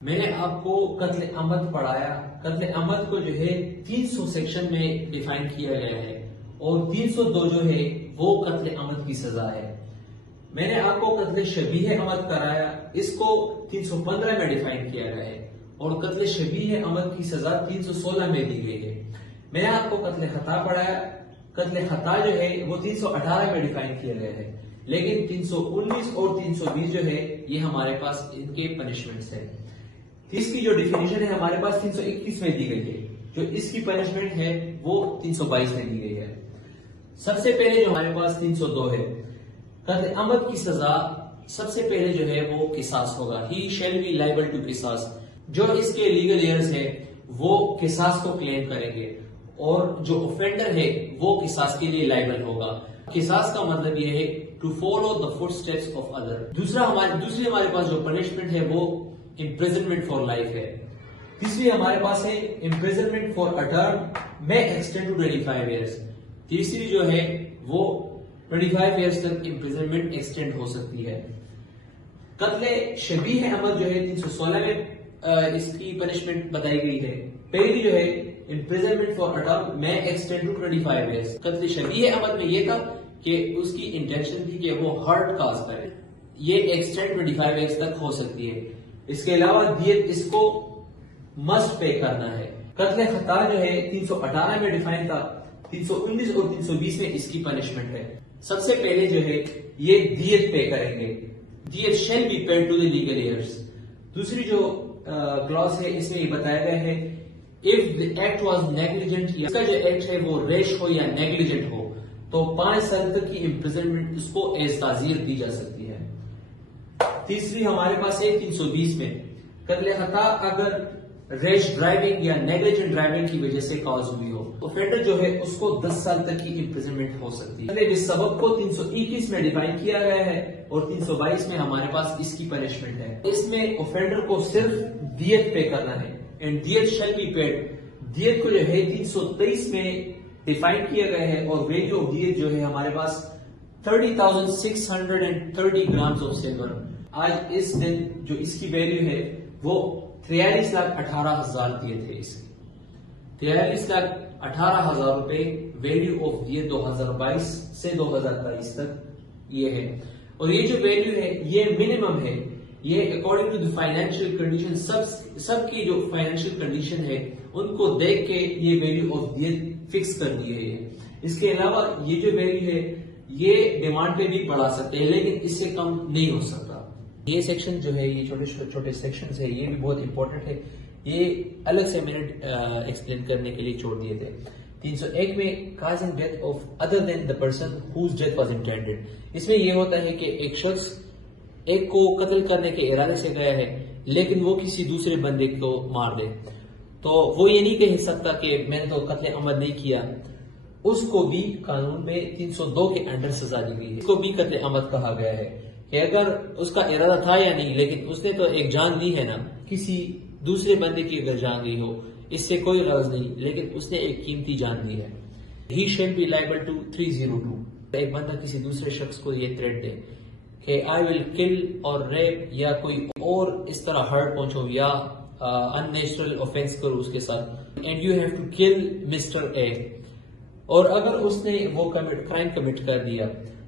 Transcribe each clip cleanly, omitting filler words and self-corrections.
میں نے آپ کو قتل عمد پڑھایا۔ قتل عمد کو جو ہے 300 سیکشن میں ڈیفائن کیا گیا ہے اور 302 جو ہے وہ قتل عمد کی سزا ہے۔ میں نے آپ کو قتل شبیہ عمد کرایا، اس کو 315 میں ڈیفائن کیا گیا ہے اور قتل شبیہ عمد کی سزا 316 میں دی گئی ہے۔ میں نے آپ کو قتل خطا پڑھایا، قتل خطا جو ہے وہ 318 میں ڈیفائن کیا گیا ہے، لیکن 319 اور 320 جو ہے یہ ہمارے پاس ان کے پنشمنٹس ہے۔ اس کی جو ڈیفینیشن ہے ہمارے پاس 321 میں دی گئی ہے، جو اس کی پنشمنٹ ہے وہ 322 میں دی گئی ہے۔ سب سے پہلے جو ہمارے پاس 302 ہے، قتل عمد کی سزا سب سے پہلے جو ہے وہ قصاص ہوگا۔ He shall be liable to قصاص، جو اس کے لیگل ایئرز ہے وہ قصاص کو کلیم کریں گے اور جو اوفینڈر ہے وہ قصاص کے لیے لائبل ہوگا۔ قصاص کا مطلب یہ ہے to follow the footsteps of other. دوسری ہمارے پاس جو پنشمنٹ ہے وہ امپریزنمنٹ فار لائف ہے۔ تیسری ہمارے پاس ہے امپریزنمنٹ فار اے ٹرم میں ایکسٹینڈ ٹو 25 ایئرس۔ تیسری جو ہے وہ 25 ایئرس تک امپریزنمنٹ ایکسٹینڈ ہو سکتی ہے۔ قتل شبیہ عمد جو ہے 316 میں اس کی پنشمنٹ بتائی گئی ہے۔ پہلی جو ہے امپریزنمنٹ فار اے ٹرم میں ایکسٹینڈ ٹو 25 ایئرس۔ قتل شبیہ عمد میں یہ تھا کہ اس کی انٹینشن تھی کہ وہ ہرٹ کاز کرے، یہ ایکسٹینڈ 25 ایئرس تک ہو سکتی ہے۔ اس کے علاوہ دیت اس کو مسٹ پے کرنا ہے۔ قتل خطا جو ہے 318 میں ڈیفائن تھا، 319 اور 320 میں اس کی پنشمنٹ ہے۔ سب سے پہلے جو ہے یہ دیت پے کریں گے، دیت shall be paid to the legal heirs. دوسری جو کلاس ہے اس میں یہ بتایا گیا ہے if the act was negligent، اس کا جو ایکٹ ہے وہ ریش ہو یا نیگلیجنٹ ہو تو 5 سال تک کی امپریزنمنٹ اس کو ایز تعزیر دی جا سکتی ہے۔ تیسری ہمارے پاس ہے 320 میں، قتل خطا اگر ریش ڈرائیونگ یا نیگلیجنٹ ڈرائیونگ کی وجہ سے کاز ہوئی ہو، اوفینڈر جو ہے اس کو 10 سال تک کی امپریزنمنٹ ہو سکتی ہے۔ اس سبب کو 321 میں ڈیفائن کیا گیا ہے اور 322 میں ہمارے پاس اس کی پنشمنٹ ہے۔ اس میں اوفینڈر کو صرف دیت پے کرنا ہے، اینڈ دیت شیل بی پیڈ۔ دیت کو جو ہے 323 میں ڈیفائن کیا گیا ہے اور ویلیو آف دیت جو ہے ہمارے پاس 30,630 گرامز آف سلور۔ آج اس دن جو اس کی ویلیو ہے وہ 43,18,000 دیت ہے۔ اس کی 43,18,000 روپے ویلیو آف دیت 2022 سے 2023 تک یہ ہے، اور یہ جو ویلیو ہے یہ منیمم ہے، یہ according to the financial condition, سب کی جو فائنینشیل کنڈیشن ہے ان کو دیکھ کے یہ ویلیو آف دیت فکس کر دی ہے۔ اس کے علاوہ یہ جو ویلیو ہے یہ ڈیمانڈ پہ بھی بڑھا سکتے ہیں لیکن اس سے کم نہیں ہو سکتا۔ یہ سیکشن جو ہے یہ چھوٹے سیکشنز ہے، یہ بھی بہت امپورٹنٹ ہے، یہ الگ سے میں نے ایکسپلین کرنے کے لیے چھوڑ دیے تھے۔ 301 میں causing death of other than the person whose death was intended, اس میں یہ ہوتا ہے کہ ایک شخص ایک کو قتل کرنے کے ارادے سے گیا ہے لیکن وہ کسی دوسرے بندے کو مار دے، تو وہ یہ نہیں کہہ سکتا کہ میں نے تو قتل عمد نہیں کیا، اس کو بھی قانون میں 302 کے انڈر سزا دی گئی ہے، اس کو بھی قتل عمد کہا گیا ہے کہ اگر اس کا ارادہ تھا یا نہیں لیکن اس نے تو ایک جان دی ہے نا، کسی دوسرے بندے کی اگر جان دی ہو اس سے کوئی غرض نہیں لیکن اس نے ایک قیمتی جان دی ہے۔ He shall be liable to 302، ایک بندہ کسی دوسرے شخص کو یہ تھریٹ دے کہ آئی ول کل اور ریپ یا کوئی اور اس طرح ہرٹ پہنچو یا ان نیچرل آفینس کرو اس کے ساتھ، and you have to kill mister A, اور اگر اس نے وہ کرائم کمٹ کر دیا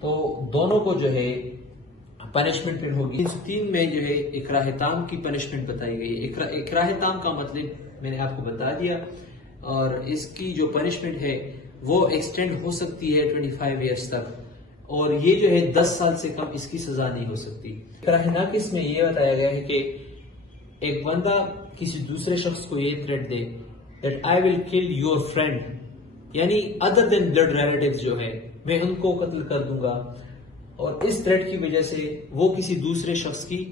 تو دونوں کو جو ہے پنشمنٹ پھر ہوگی۔ 303 میں جو ہے اکراہ تام کی پنشمنٹ بتائی گئی ہے۔ اکراہ تام کا مطلب میں نے آپ کو بتا دیا، اور اس کی جو پنشمنٹ ہے وہ ایکسٹینڈ ہو سکتی ہے 25 ایئرس تک، اور یہ جو ہے 10 سال سے کم اس کی سزا نہیں ہو سکتی۔ اکراہ ناقص میں یہ بتایا گیا ہے کہ ایک بندہ کسی دوسرے شخص کو یہ threat they that I will kill your friend، یعنی other than blood relatives جو ہے میں ان کو قتل کر دوں گا، اور اس تھریٹ کی وجہ سے وہ کسی دوسرے شخص کی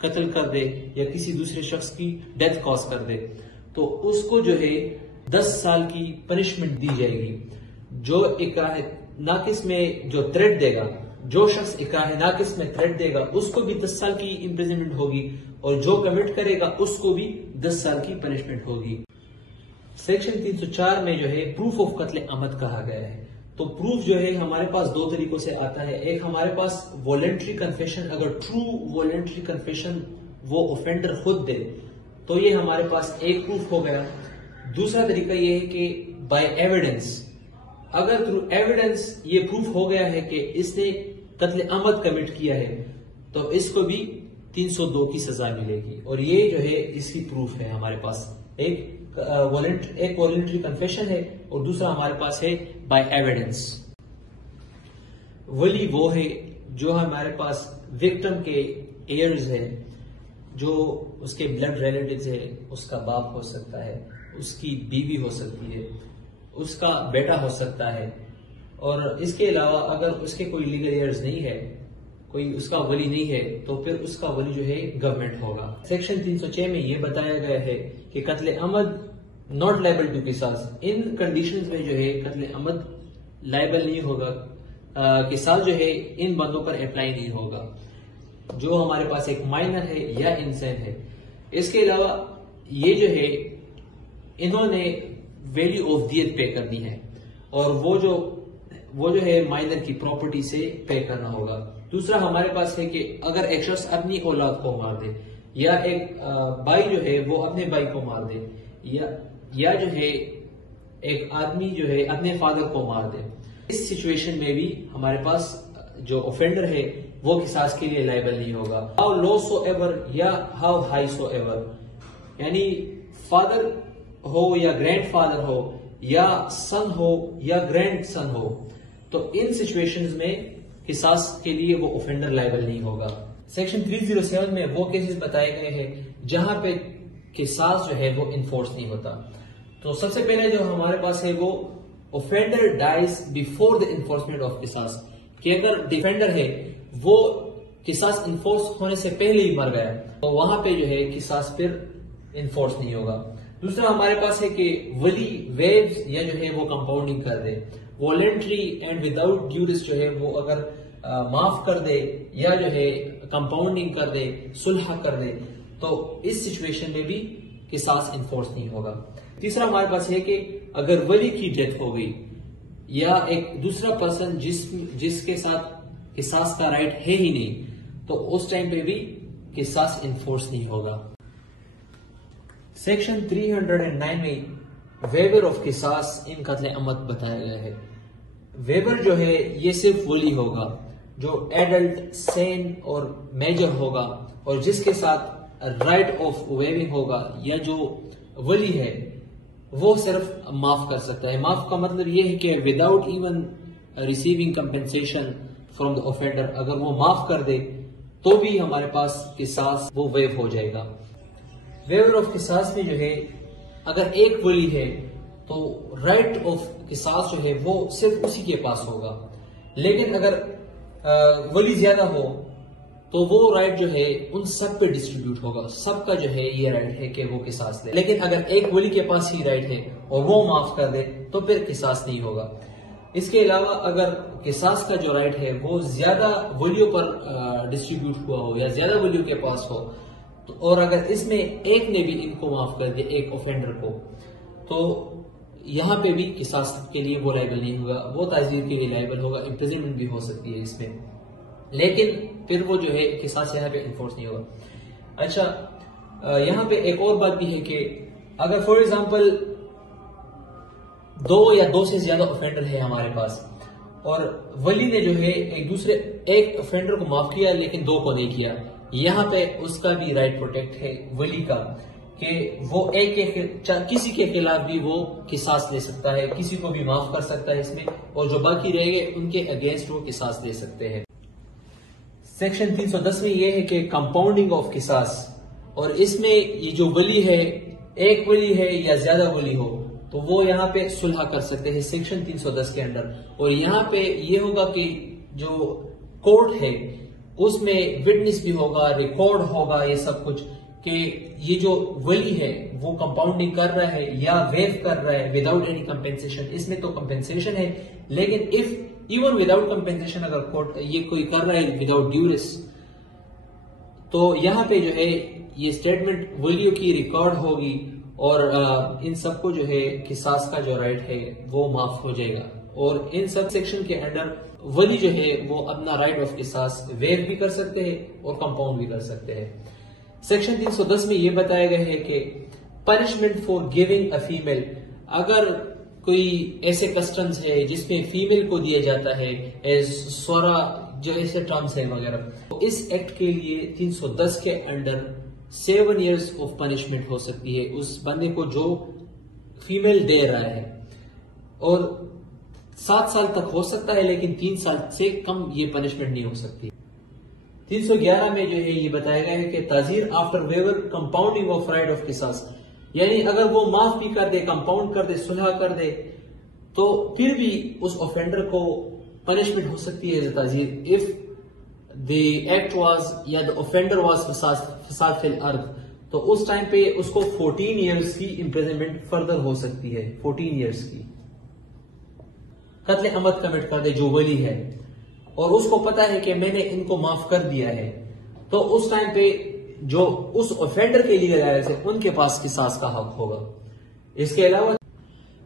قتل کر دے یا کسی دوسرے شخص کی ڈیتھ کاز کر دے تو اس کو جو ہے 10 سال کی پنشمنٹ دی جائے گی۔ جو اکراہ ناقص میں جو تھریٹ دے گا، جو شخص اکراہ ناقص میں تھریٹ دے گا اس کو بھی 10 سال کی امپریزنمنٹ ہوگی، اور جو کمٹ کرے گا اس کو بھی 10 سال کی پنشمنٹ ہوگی۔ سیکشن 304 میں جو ہے پروف آف قتل عمد کہا گیا ہے، تو پروف جو ہے ہمارے پاس 2 طریقوں سے آتا ہے۔ ایک ہمارے پاس والنٹری کنفیشن، اگر ٹرو والنٹری کنفیشن وہ اوفینڈر خود دے تو یہ ہمارے پاس ایک پروف ہو گیا. دوسرا طریقہ یہ ہے کہ بائی ایویڈنس، اگر تھرو ایویڈنس یہ پروف ہو گیا ہے کہ اس نے قتل عمد کمٹ کیا ہے تو اس کو بھی 302 کی سزا ملے گی. اور یہ جو ہے اس کی پروف ہے ہمارے پاس. ایک والنٹری کنفیشن ہے اور دوسرا ہمارے پاس ہے بائی ایویڈنس. ولی وہ ہے جو ہمارے پاس وکٹم کے ایئرز ہے، جو اس کے بلڈ ریلیٹیوز ہے. اس کا باپ ہو سکتا ہے، اس کی بیوی ہو سکتی ہے، اس کا بیٹا ہو سکتا ہے. اور اس کے علاوہ اگر اس کے کوئی لیگل ایئرز نہیں ہے، کوئی اس کا ولی نہیں ہے، تو پھر اس کا ولی جو ہے گورنمنٹ ہوگا. سیکشن 306 میں یہ بتایا گیا ہے کہ قتل عمد ناٹ لائبل ٹو قصاص. ان کنڈیشنز میں جو ہے قتل عمد لائبل نہیں ہوگا، قصاص جو ہے ان بندوں پر اپلائی نہیں ہوگا جو ہمارے پاس ایک مائنر ہے یا انسان ہے. اس کے علاوہ یہ جو ہے انہوں نے ویلیو آف دیت پے کرنی ہے اور وہ جو ہے مائنر کی پراپرٹی سے پے کرنا ہوگا. دوسرا ہمارے پاس ہے کہ اگر ایک شخص اپنی اولاد کو مار دے یا ایک بھائی جو ہے وہ اپنے بھائی کو مار دے یا جو ہے ایک آدمی جو ہے اپنے فادر کو مار دے، اس سچویشن میں بھی ہمارے پاس جو اوفینڈر ہے وہ قصاص کے لیے لائبل نہیں ہوگا. ہاؤ لو سو ایور یا ہاؤ ہائی سو ایور، یعنی فادر ہو یا گرینڈ فادر ہو یا سن ہو یا گرینڈ سن ہو، تو ان سچویشنز میں قصاص کے لیے وہ اوفینڈر لائبل نہیں ہوگا. سیکشن 307 میں وہ کیسز بتائے گئے ہیں جہاں پہ قصاص جو ہے وہ انفورس نہیں ہوتا. تو سب سے پہلے جو ہمارے پاس ہے وہ offender dies before the enforcement of قصاص، کہ اگر ڈیفینڈر ہے وہ قصاص انفورس ہونے سے پہلے ہی مر گیا تو وہاں پہ جو ہے قصاص پھر انفورس نہیں ہوگا. دوسرا ہمارے پاس ہے کہ ولی ویوز یا جو ہے وہ کمپاؤنڈنگ کر دے، والنٹری اینڈ وداؤٹ ڈیورس جو ہے وہ اگر معاف کر دے یا جو ہے کمپاؤنڈنگ کر دے، صلح کر دے، تو اس سچویشن میں بھی قصاص انفورس نہیں ہوگا. تیسرا ہمارے پاس ہے کہ اگر ولی کی ڈیتھ ہو گئی یا ایک دوسرا پرسن جس کے ساتھ قصاص کا رائٹ ہے ہی نہیں، تو اس ٹائم پہ بھی قصاص انفورس نہیں ہوگا. سیکشن 309 میں ویور آف قصاص ان قتل عمد بتایا گیا ہے. ویور جو ہے یہ صرف ولی ہوگا جو ایڈلٹ سین اور میجر ہوگا اور جس کے ساتھ رائٹ آف ویونگ ہوگا، یا جو ولی ہے وہ صرف معاف کر سکتا ہے. معاف کا مطلب یہ ہے کہ without even receiving compensation from the offender, اگر وہ معاف کر دے تو بھی ہمارے پاس قصاص وہ ویو ہو جائے گا. ویور آف قصاص میں جو ہے اگر ایک ولی ہے تو رائٹ آف قصاص جو ہے وہ صرف اسی کے پاس ہوگا، لیکن اگر ولی زیادہ ہو تو وہ رائٹ جو ہے ان سب پہ ڈسٹریبیوٹ ہوگا. سب کا جو ہے یہ رائٹ ہے کہ وہ قصاص لے، لیکن اگر ایک ولی کے پاس ہی رائٹ ہے اور وہ معاف کر دے تو پھر قصاص نہیں ہوگا. اس کے علاوہ اگر قصاص کا جو رائٹ ہے وہ زیادہ ولیوں پر ڈسٹریبیوٹ ہوا ہو یا زیادہ ولیوں کے پاس ہو، اور اگر اس میں ایک نے بھی ان کو معاف کر دیا، ایک اوفینڈر کو، تو یہاں پہ بھی قصاص کے لیے وہ لائبل نہیں ہوگا، وہ تعزیر کے لیے لائبل ہوگا. امپریزنمنٹ بھی ہو سکتی ہے اس میں، لیکن پھر وہ جو ہے قصاص یہاں پہ انفورس نہیں ہوگا. اچھا، یہاں پہ ایک اور بات بھی ہے کہ اگر فار ایگزامپل دو یا دو سے زیادہ اوفینڈر ہے ہمارے پاس اور ولی نے جو ہے ایک اوفینڈر کو معاف کیا لیکن دو کو نہیں کیا، یہاں پہ اس کا بھی رائٹ پروٹیکٹ ہے ولی کا کہ وہ کسی کے خلاف بھی وہ قصاص لے سکتا ہے، کسی کو بھی معاف کر سکتا ہے اس میں، اور جو باقی رہ گئے ان کے اگینسٹ وہ قصاص لے سکتے ہیں. سیکشن 310 میں یہ ہے کہ کمپاؤنڈنگ آف قصاص، اور اس میں یہ جو ولی ہے، ایک ولی ہے یا زیادہ ولی ہو تو وہ یہاں پہ صلح کر سکتے ہیں سیکشن 310 کے اندر. اور یہاں پہ یہ ہوگا کہ جو کورٹ ہے اس میں وٹنس بھی ہوگا، ریکارڈ ہوگا، یہ سب کچھ کہ یہ جو ولی ہے وہ کمپاؤنڈنگ کر رہا ہے یا ویو کر رہا ہے وداؤٹ اینی کمپنسیشن. اس میں تو کمپنسیشن ہے، لیکن ایون وداؤٹ کمپنسیشن اگر کورٹ یہ کوئی کر رہا ہے وداؤٹ ڈیورس، تو یہاں پہ جو ہے یہ اسٹیٹمنٹ ولیوں کی ریکارڈ ہوگی اور ان سب کو جو ہے قصاص کا جو رائٹ ہے وہ معاف ہو جائے گا. اور ان سب سیکشن کے انڈر ولی جو ہے وہ اپنا رائٹ آف قصاص ویو بھی کر سکتے ہیں اور کمپاؤنڈ بھی کر سکتے ہیں. سیکشن 310 میں یہ بتایا گیا ہے کہ punishment for giving a female, اگر کوئی ایسے کسٹمز ہے جس میں فیمیل کو دیا جاتا ہے ایز سورا، جو ایسے ٹرمز ہیں وغیرہ، اس ایکٹ کے لیے 310 کے انڈر 7 ایئرز آف پنشمنٹ ہو سکتی ہے اس بندے کو جو فیمیل دے رہا ہے، اور 7 سال تک ہو سکتا ہے، لیکن 3 سال سے کم یہ پنشمنٹ نہیں ہو سکتی۔ 311 میں جو ہے یہ بتایا گیا ہے کہ تعزیر after waiver compounding of right of قصاص، یعنی اگر وہ معاف بھی کر دے، کمپاؤنڈ کر دے، صلح کر دے، تو پھر بھی اس اوفینڈر کو پنشمنٹ ہو سکتی ہے تعزیر اف دی ایکٹ واز یا دی اوفینڈر واز فساد فی الارض، تو اس ٹائم پہ اس کو 14 ایئرز کی امپریزنمنٹ فردر ہو سکتی ہے، 14 ایئرز کی۔ قتل عمد کمٹ کر دے جو ولی ہے اور اس کو پتا ہے کہ میں نے ان کو معاف کر دیا ہے، تو اس ٹائم پہ جو اس اوفینڈر کے لیگل رائٹس ہے ان کے پاس قصاص کا حق ہوگا۔ اس کے علاوہ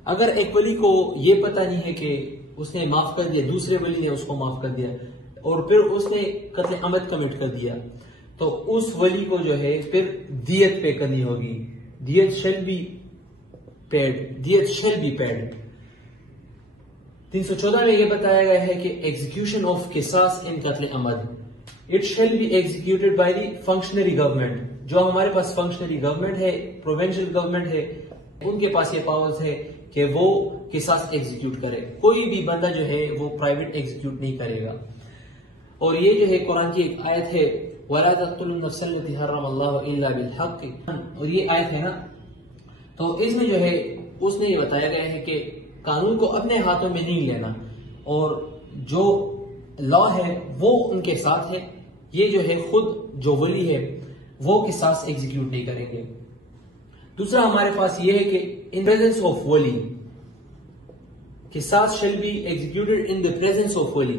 اگر ایک ولی کو یہ پتا نہیں ہے کہ اس نے معاف کر دیا، دوسرے ولی نے اس کو معاف کر دیا اور پھر اس نے قتل عمد کمٹ کر دیا، تو اس ولی کو جو ہے پھر دیت پے کرنی ہوگی، دیت شیل بی پیڈ۔ 314 میں یہ بتایا گیا ہے کہ ایگزیکیوشن آف قصاص ان قتل عمد، it shall be executed by the functionary government, جو ہمارے پاس فنکشنری گورنمنٹ ہے، پروونشل گورنمنٹ ہے، ان کے پاس یہ پاورز ہے کہ وہ قصاص ایگزیکیوٹ کرے، کوئی بھی بندہ جو ہے وہ پرائیویٹ ایگزیکیوٹ نہیں کرے گا۔ اور یہ جو ہے قرآن کی ایک آیت ہے وَلَا تَقْتُلُوا النَّفْسَ الَّتِي حَرَّمَ اللَّهُ إِلَّا بِالْحَقِّ، اور یہ آیت ہے نا، تو اس میں جو ہے اس نے یہ بتایا گیا ہے کہ قانون کو اپنے ہاتھوں میں نہیں لینا، اور جو لا ہے وہ ان کے ساتھ ہے، یہ جو ہے خود جو ولی ہے وہ قصاص ایگزیکیوٹ نہیں کریں گے۔ دوسرا ہمارے پاس یہ ہے کہ ان پریزنس آف ولی قصاص shall be executed in the presence of ولی،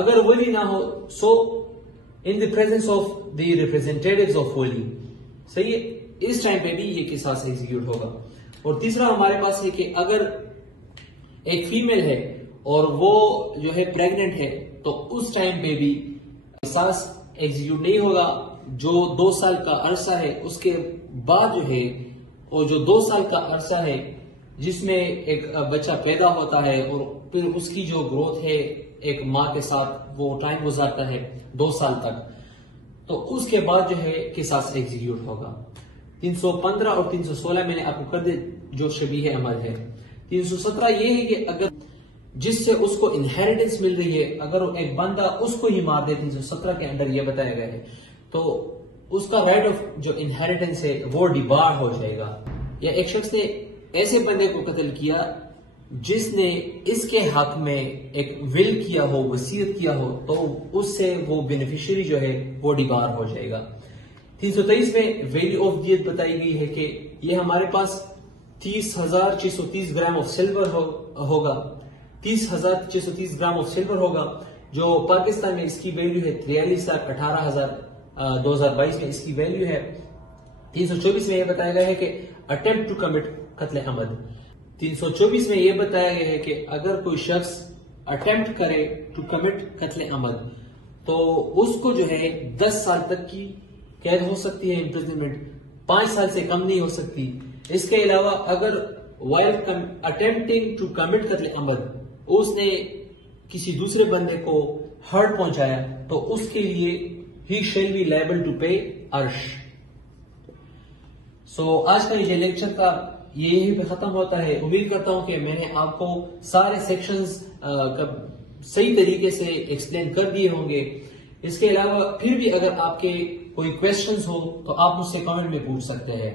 اگر ولی نہ ہو so in the presence of the representatives of ولی، صحیح ہے، اس ٹائم پہ بھی یہ قصاص ایگزیکیوٹ ہوگا۔ اور تیسرا ہمارے پاس ہے کہ اگر ایک فیمیل ہے اور وہ جو ہے پریگننٹ ہے، تو اس ٹائم پہ بھی قصاص ایگزیکیوٹ نہیں ہوگا، جو 2 سال کا عرصہ ہے اس کے بعد جو ہے، اور جو 2 سال کا عرصہ ہے جس میں ایک بچہ پیدا ہوتا ہے اور پھر اس کی جو گروتھ ہے ایک ماں کے ساتھ وہ ٹائم گزارتا ہے 2 سال تک، تو اس کے بعد جو ہے قصاص ایگزیکیوٹ ہوگا۔ 315 اور 316 میں نے آپ کو کر دے جو شبیہ عمل ہے۔ 317 یہ ہے کہ اگر جس سے اس کو انہیریٹنس مل رہی ہے، اگر ایک بندہ اس کو ہی مار دے، 317 کے اندر یہ بتایا گیا ہے، تو اس کا رائٹ آف جو انہیریٹنس ہے وہ ڈیبار ہو جائے گا۔ یا ایک شخص نے ایسے بندے کو قتل کیا جس نے اس کے حق میں ایک ول کیا ہو، وصیت کیا ہو، تو اس سے وہ بینیفیشری جو ہے وہ ڈیبار ہو جائے گا۔ 323 میں ویلیو آف دیت بتائی گئی ہے کہ یہ ہمارے پاس 30,630 گرام آف سلور ہوگا، 30,630 گرام آف سلور ہوگا، جو پاکستان میں اس کی ویلیو ہے 43,18,000، 2022 میں اس کی ویلیو ہے۔ 324 میں یہ بتایا گیا ہے کہ اٹیمپٹ ٹو کمٹ قتل عمد، 324 میں یہ بتایا گیا ہے کہ اگر کوئی شخص اٹیمپٹ کرے ٹو کمٹ قتل عمد تو اس کو جو ہے 10 سال تک کی قید ہو سکتی ہے، امپریزنمنٹ 5 سال سے کم نہیں ہو سکتی۔ اس کے علاوہ اگر while attempting to commit قتل عمد اس نے کسی دوسرے بندے کو ہرٹ پہنچایا تو اس کے لیے he shall be liable to pay arsh۔ آج کا یہ لیکچر کا یہی پہ ختم ہوتا ہے۔ امید کرتا ہوں کہ میں نے آپ کو سارے سیکشنز صحیح طریقے سے ایکسپلین کر دیے ہوں گے۔ اس کے علاوہ پھر بھی اگر آپ کے کوئی کویسچنز ہو تو آپ مجھ سے کامنٹ میں پوچھ سکتے ہیں۔